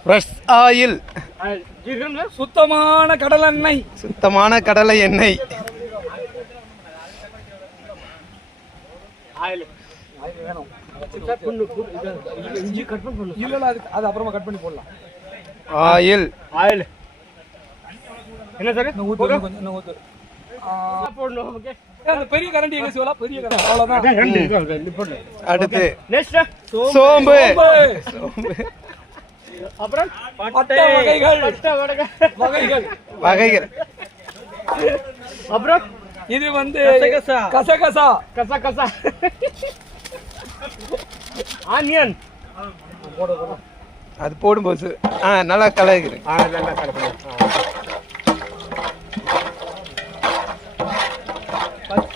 Fresh oil சுத்தமான கடலெண்ணெய் சுத்தமான கடலை எண்ணெய். வேணும் இஞ்சி கட் பண்ணி இல்ல இல்ல அது அது அப்புறமா கட் பண்ணி போடலாம். Oil oil. என்ன சார்? போடணும் ஓகே பெரிய கரண்டி எங்க சிவலா? பெரிய கரண்டி. அவ்வளவுதான். அடுத்து. நெக்ஸ்ட் சோம்பு. சோம்பு. அப்புறம் பட்டை. வகைகள். பட்டை வடகை வகைகள். வகைகள். அப்புறம் இது வந்து கசகசா. கசகசா. கசா கசா ஆனியன். அது போடும்போது ஆ நல்லா கலகுது ஆ நல்லா கலக்கணும்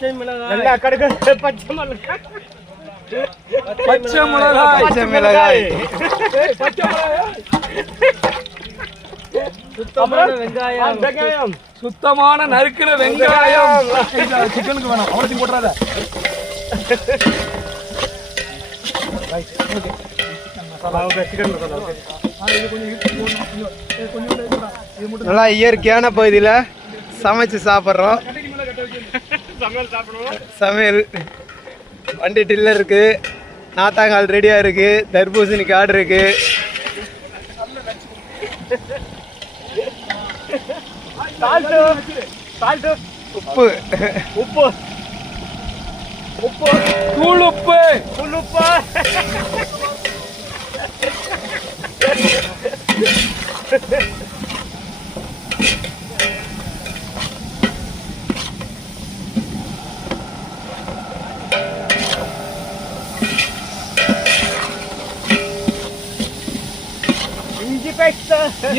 பச்சை மிளகாய் கடுகு. பச்சை மிளகாய் பச்சை மிளகாய் பச்சை மிளகாய் ஏய், பச்சை மிளகாய் சுத்தமான வெங்காயம். வெங்காயம். சுத்தமான நறுக்கிற வெங்காயம். சிக்கனுக்கு வேணும். அவ்வளோத்தையும் போட்டுறாத. நல்லா இயற்கையான பகுதியில் சமைச்சு சாப்பிட்றோம். சமையல் சாப்பிடுவோம். சமையல். வண்டி டில்லர் இருக்கு. நாத்தாங்கால் ரெடியா இருக்கு. தர்பூசணி காடு இருக்கு. Salt salt. உப்பு. உப்பு. உப்பு. தூள் உப்பு. புல் உப்பு.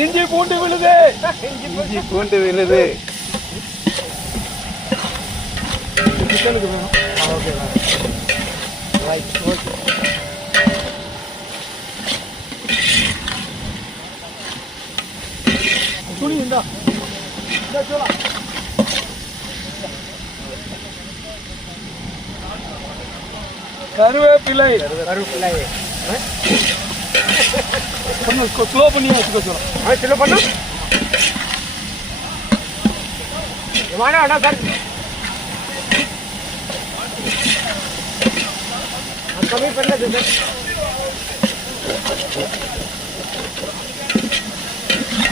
இஞ்சி பூண்டு விழுது. இஞ்சி பூண்டு விழுது. சிக்கனுக்கு வேணும் ஓகே ரைட் ஓகே துணி இந்தா இந்தா கருவேப்பிலை. கருவேப்பிலை. கொஞ்சம் ஸ்லோ பண்ணி வச்சுக்கோ சோளா ஆ சில பண்ணு வாடா அடா சார் கம்மி பண்ணது சார் ஆ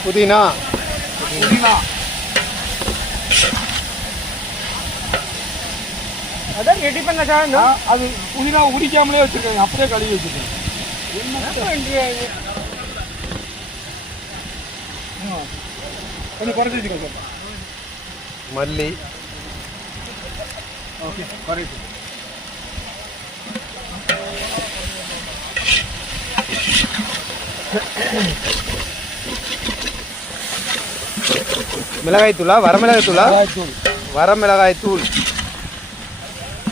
சிவலா புதினா புதினா அதான் ரெடி பண்ண சார் ஆ, அது புதினா உரிக்காமலே வச்சிருக்காங்க அப்படியே கழுவி வச்சிருக்காங்க ஆ. கொஞ்சம் குறைச்சி வச்சுக்கோங்க சார் மல்லி ஓகே குறைச்சி மிளகாய் தூளா? வரமிளகாய் தூளா? வரமிளகாய் தூள்.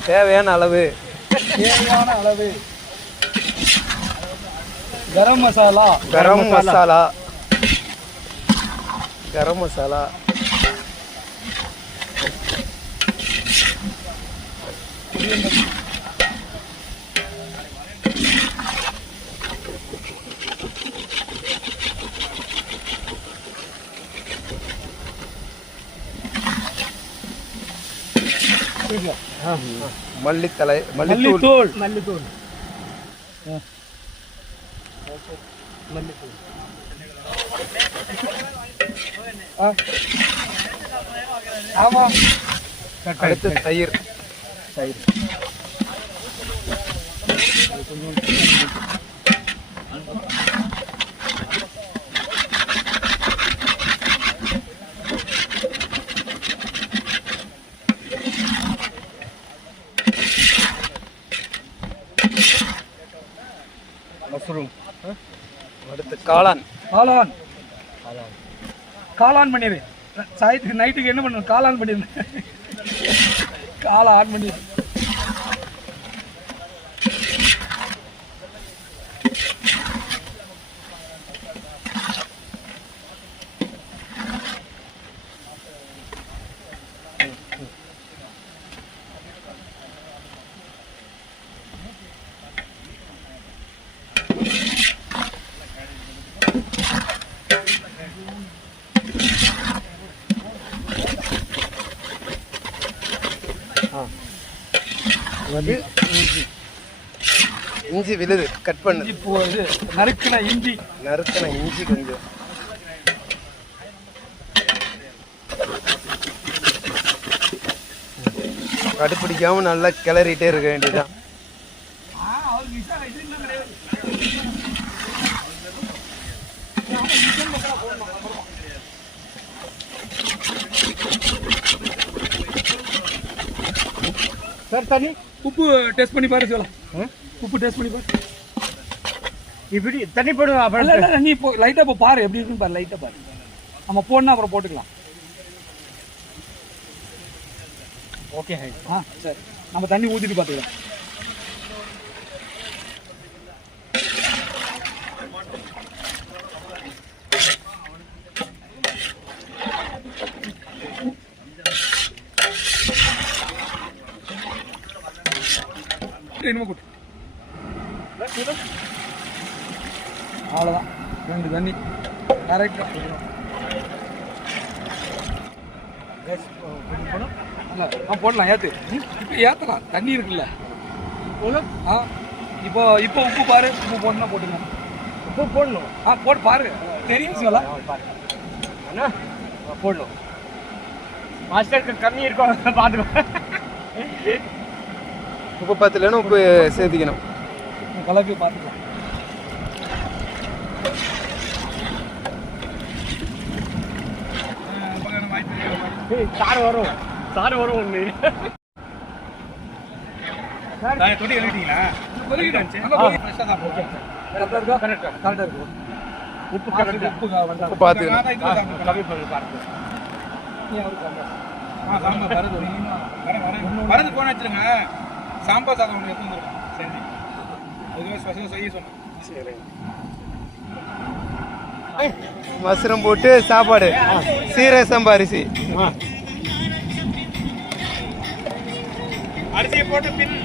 தேவையான அளவு. தேவையான அளவு. கரம் மசாலா. கரம் மசாலா. கரம் மசாலா. மல்லித்தலை மல்லித்தூள் மல்லித்தூள் மல்லித்தூள் ஆ. ஆமா அடுத்து தயிர் தயிர் அடுத்து காளான். காளான். காளான் பண்ணிடு சாயத்துக்கு நைட்டுக்கு என்ன பண்ணணும்? காளான் பண்ணிடு காலை ஆன் பண்ணிடு வந்து இஞ்சி இஞ்சி விழுது கட் பண்ணு. இப்போ இது நறுக்கின இஞ்சி. நறுக்கின இஞ்சி கொஞ்சம். கடுப்பிடிக்காம நல்லா கிளறிட்டே இருக்க வேண்டியதுதான். சார் தண்ணி? உப்பு டெஸ்ட் பண்ணி பாரு சொல்லலாம் உப்பு டெஸ்ட் பண்ணி பாரு. இப்படி தண்ணி போடுவோம் இல்ல, அப்புறம் இல்ல, இல்ல, நீ இப்போ லைட்டா இப்போ பாரு எப்படி இருக்குன்னு பாரு லைட்டா பாரு. நம்ம போடணும் அப்புறம் போட்டுக்கலாம். ஓகே ஆ சரி. நம்ம தண்ணி ஊத்திட்டு பார்த்துக்கலாம் இனிமே கூட்டு அவ்வளோதான் ரெண்டு தண்ணி. கரெக்டாக இல்ல, ஆ போடலாம் ஏத்து. இப்போ ஏத்தலாம். தண்ணி இருக்குல்ல. ஆ இப்போ இப்போ உப்பு பாரு. உப்பு போடணும் போட்டுக்கலாம். உப்பு போடணும். ஆ போட்டு பாரு. தெரியும் சொல்லா. அண்ணா போடணும். மாஸ்டருக்கு கம்மி இருக்கும். பார்த்துக்கோ உப்பு பத்தலைன்னா உப்பு சேர்த்திக்கணும். கலக்கு பார்த்துக்கலாம். சார் வரும். சார் வரும் ஒன்று கரெக்டாக இருக்கா? கரெக்டாக இருக்கு. உப்பு கரெக்டாக உப்பு வந்தா உப்பு சாம்பார் சாதம் ஒன்று எடுத்து வந்துருக்கோம் செஞ்சு. அதுவே ஸ்பெஷல் செய்ய சொன்னேன். மஷ்ரூம் போட்டு சாப்பாடு. சீரக சம்பா அரிசி. அரிசியை போட்டு பின்.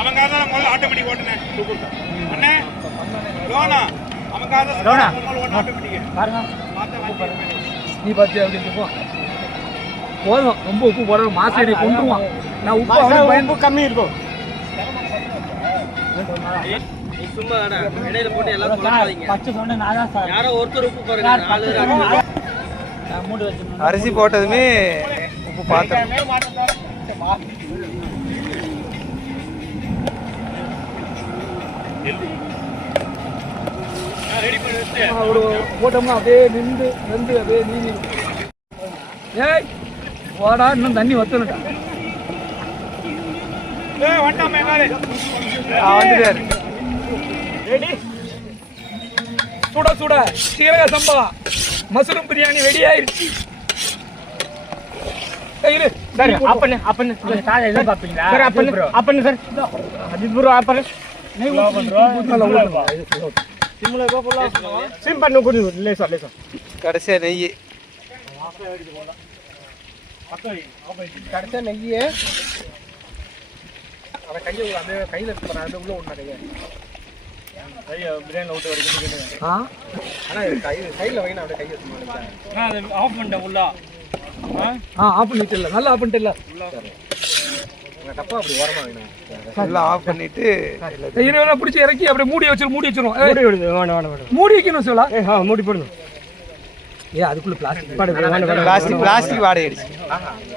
அவங்க ஆட்டோமேட்டிக் ஓட்டுனேன். அண்ணே லோனா. பாருங்க. நீ பார்த்தியா அப்படின்னு போ. போதும். ரொம்ப உப்பு போடுறது மாசடி கொண்டுருவான் நான் உப்பு அவனுக்கு பயந்து உப்பு கம்மி இருக்கும் பச்சை சொன்ன நான் தான் சார். யாரோ ஒருத்தர் உப்பு பாருங்க அரிசி போட்டதுமே உப்பு பார்த்தோம். ஒரு போட்டோம்னா அப்படியே நின்று நின்று அப்படியே நீ ஏய் வாடா இன்னும் தண்ணி வத்தலட்டா ஏய் வண்டாம் மேங்காலே வந்துட்டாரு ரெடி. சுட சுட. சீரக சம்பா. மஷ்ரூம் பிரியாணி ரெடி ஆயிருச்சு. ஏய், இரு. சார் அப்பன்னு அப்பன்னு சார் எதை பார்ப்பீங்களா? சார் அப்பன்னு அப்பன்னு சார்? அஜித் ப்ரோ அப்பன்னு சிம் பண்ணு குடி லேசா லேசா. கடைசியா நெய். கடைசியா நெய்யே. அதை கையை அந்த கையில இருக்கிற அந்த உள்ள ஒண்ணா கையை. ஐயா பிரியாணி விட்டு வரைக்கும் ஆ? ஆனா இது கை சைடில் வைங்க அப்படியே கை வச்சு நான் அதை ஆஃப் பண்ணிட்டேன் உள்ளா ஆ. ஆஃப் பண்ணி வச்சிடல நல்லா ஆஃப் பண்ணிட்டு டப்பா எல்லாம் ஆஃப் பண்ணிட்டு இருவேல பிடிச்சி இறக்கி அப்படியே மூடி வச்சிரும் மூடி வச்சிரும் மூடி விடுது வேணும் வேணும் வேணும். மூடி வைக்கணும் சிவலா. ஆ மூடி ஏ அதுக்குள்ள பிளாஸ்டிக் பிளாஸ்டிக் பிளாஸ்டிக் வாடகை அடிச்சு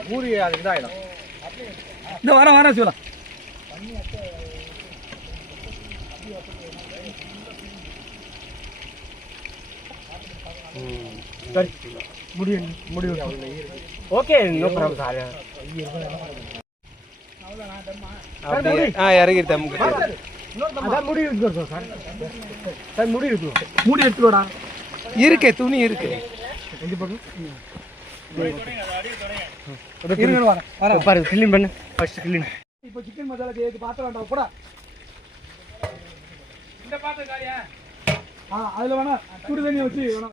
மூடி அதுக்கு தான் ஆயிடும் இந்த வர வர சிவலா. Okay no problem sir. ஆ இறங்கி அதான் முடி இருக்கு சார். சார் முடி இருக்கு மூடி எடுத்துடா இருக்கு துணி இருக்கு. பாரு? கிளீன் பண்ணு. ஃபர்ஸ்ட் கிளீன் இப்போ சிக்கன் மசாலா சேர்த்து பாத்திரம் வேண்டாம் கூட இந்த பாத்திரம் காரியா ஆ அதில் வேணா சுடு தண்ணி வச்சு வேணா